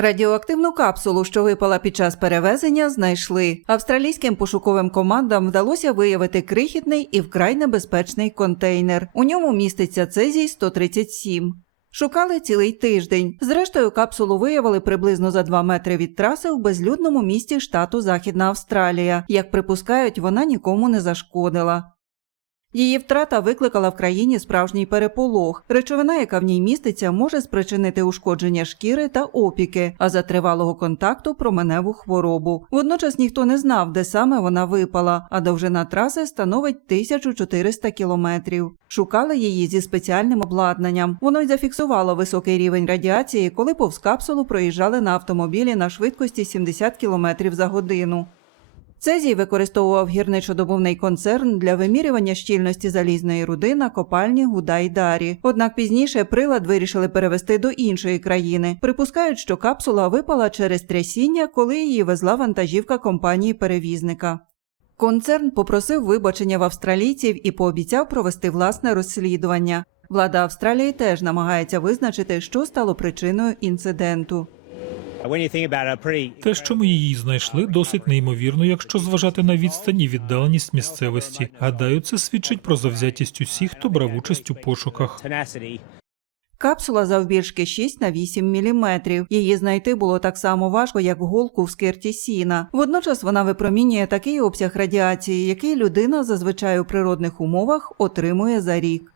Радіоактивну капсулу, що випала під час перевезення, знайшли. Австралійським пошуковим командам вдалося виявити крихітний і вкрай небезпечний контейнер. У ньому міститься цезій 137. Шукали цілий тиждень. Зрештою, капсулу виявили приблизно за 2 метри від траси в безлюдному місті штату Західна Австралія. Як припускають, вона нікому не зашкодила. Її втрата викликала в країні справжній переполох. Речовина, яка в ній міститься, може спричинити ушкодження шкіри та опіки, а за тривалого контакту променеву хворобу. Водночас ніхто не знав, де саме вона випала, а довжина траси становить 1400 кілометрів. Шукали її зі спеціальним обладнанням. Воно й зафіксувало високий рівень радіації, коли повз капсулу проїжджали на автомобілі на швидкості 70 км за годину. Цезій використовував гірничодобувний концерн для вимірювання щільності залізної руди на копальні Гудай-Дарі. Однак пізніше прилад вирішили перевести до іншої країни. Припускають, що капсула випала через трясіння, коли її везла вантажівка компанії-перевізника. Концерн попросив вибачення в австралійців і пообіцяв провести власне розслідування. Влада Австралії теж намагається визначити, що стало причиною інциденту. Те, що ми її знайшли, досить неймовірно, якщо зважати на відстань і віддаленість місцевості. Гадаю, це свідчить про завзятість усіх, хто брав участь у пошуках. Капсула завбільшки 6 на 8 мм. Її знайти було так само важко, як голку в скирті сіна. Водночас вона випромінює такий обсяг радіації, який людина зазвичай у природних умовах отримує за рік.